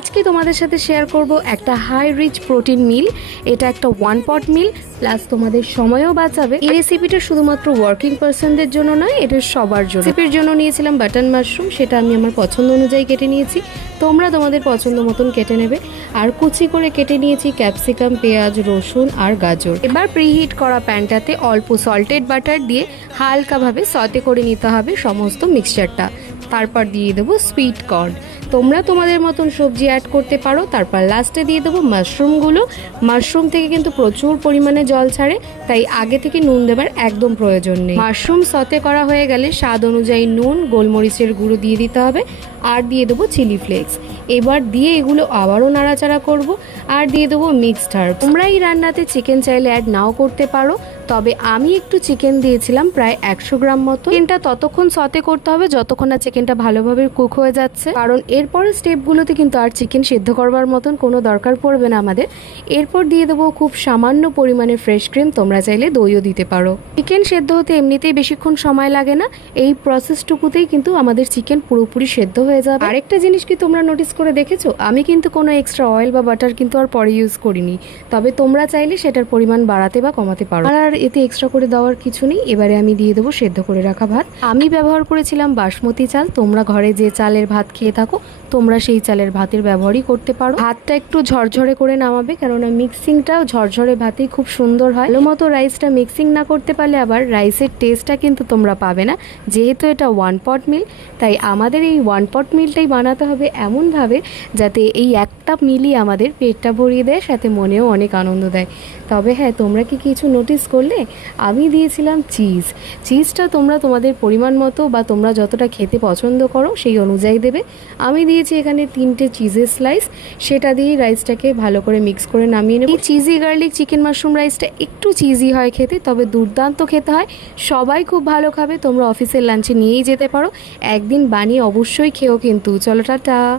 আজকে তোমাদের সাথে শেয়ার করব একটা হাই রিচ প্রোটিন মিল। এটা একটা ওয়ান পট মিল, প্লাস তোমাদের সময়ও বাঁচাবে। এই রেসিপিটা শুধুমাত্র ওয়ার্কিং পার্সনদের জন্য নয়, এটা সবার জন্য। রেসিপির জন্য নিয়েছিলাম বাটন মাশরুম, সেটা আমি আমার পছন্দ অনুযায়ী কেটে নিয়েছি। তোমরা তোমাদের পছন্দ মতন কেটে নেবে। আর কুচি করে কেটে নিয়েছি ক্যাপসিকাম, পেঁয়াজ, রসুন আর গাজর। এবার প্রিহিট করা প্যানটাতে অল্প সল্টেড বাটার দিয়ে হালকাভাবে সতে করে নিতে হবে সমস্ত মিক্সচারটা। তারপর দিয়ে দেবো সুইট কর্ন। তোমরা তোমাদের মতন সবজি অ্যাড করতে পারো। তারপর লাস্টে দিয়ে দেবো মাশরুমগুলো। মাশরুম থেকে কিন্তু প্রচুর পরিমাণে জল ছাড়ে, তাই আগে থেকে নুন দেবার একদম প্রয়োজন নেই। মাশরুম সতে করা হয়ে গেলে স্বাদ অনুযায়ী নুন, গোলমরিচের গুঁড়ো দিয়ে দিতে হবে, আর দিয়ে দেবো চিলি ফ্লেক্স। এবার দিয়ে এগুলো আবারও নাড়াচাড়া করব, আর দিয়ে দেবো মিক্সড হার্ব। তোমরা এই রান্নাতে চিকেন চাইলে অ্যাড নাও করতে পারো, তবে আমি একটু চিকেন দিয়েছিলাম প্রায় 100 গ্রাম মতো। চিকেনটা ততক্ষণ সতে করতে হবে যতক্ষণ না চিকেনটা ভালোভাবে কুক হয়ে যাচ্ছে, কারণ এরপরের স্টেপগুলোতে কিন্তু আর চিকেন সেদ্ধ করবার মতন কোনো দরকার পড়বে না আমাদের। এরপর দিয়ে দেবো খুব সামান্য পরিমাণে ফ্রেশ ক্রিম, তোমরা চাইলে দইও দিতে পারো। চিকেন সেদ্ধ হতে এমনিতেই বেশিক্ষণ সময় লাগে না, এই প্রসেসটুকুতেই কিন্তু আমাদের চিকেন পুরোপুরি সেদ্ধ হয়ে যাবে। আরেকটা জিনিস কি তোমরা নোটিস করে দেখেছো, আমি কিন্তু কোনো এক্সট্রা অয়েল বা বাটার কিন্তু আর পরে ইউজ করিনি, তবে তোমরা চাইলে সেটার পরিমাণ বাড়াতে বা কমাতে পারো। আর এতে এক্সট্রা করে দেওয়ার কিছু নেই। এবারে আমি দিয়ে দেবো সেদ্ধ করে রাখা ভাত। আমি ব্যবহার করেছিলাম বাসমতি চাল। তোমরা ঘরে যে চালের ভাত খেয়ে থাকো তোমরা সেই চালের ভাতের ব্যবহারই করতে পারো। ভাতটা একটু ঝরঝরে করে নামাবে, কেননা মিক্সিংটাও ঝরঝরে ভাতেই খুব সুন্দর হয়। ভালো মতো রাইসটা মিক্সিং না করতে পারলে আবার রাইসের টেস্টটা কিন্তু তোমরা পাবে না। যেহেতু এটা ওয়ান পট মিল, তাই আমাদের এই ওয়ান পট মিলটাই বানাতে হবে এমনভাবে যাতে এই একটা মিলই আমাদের পেটটা ভরিয়ে দেয়, সাথে মনেও অনেক আনন্দ দেয়। তবে হ্যাঁ, তোমরা কি কিছু নোটিস করলে, আমি দিয়েছিলাম চিজ। চিজটা তোমরা তোমাদের পরিমাণ মতো বা তোমরা যতটা খেতে পছন্দ করো সেই অনুযায়ী দেবে। আমি দিয়েছি এখানে 3টে চিজের স্লাইস, সেটা দিয়ে রাইসটাকে ভালো করে মিক্স করে নামিয়ে নেব। এই চিজি গার্লিক চিকেন মাশরুম রাইসটা একটু চিজি হয় খেতে, তবে দুর্দান্ত খেতে হয়। সবাই খুব ভালো খাবে। তোমরা অফিসের লাঞ্চে নিয়েই যেতে পারো। একদিন বানিয়ে অবশ্যই খেও কিন্তু। চলো টাটা।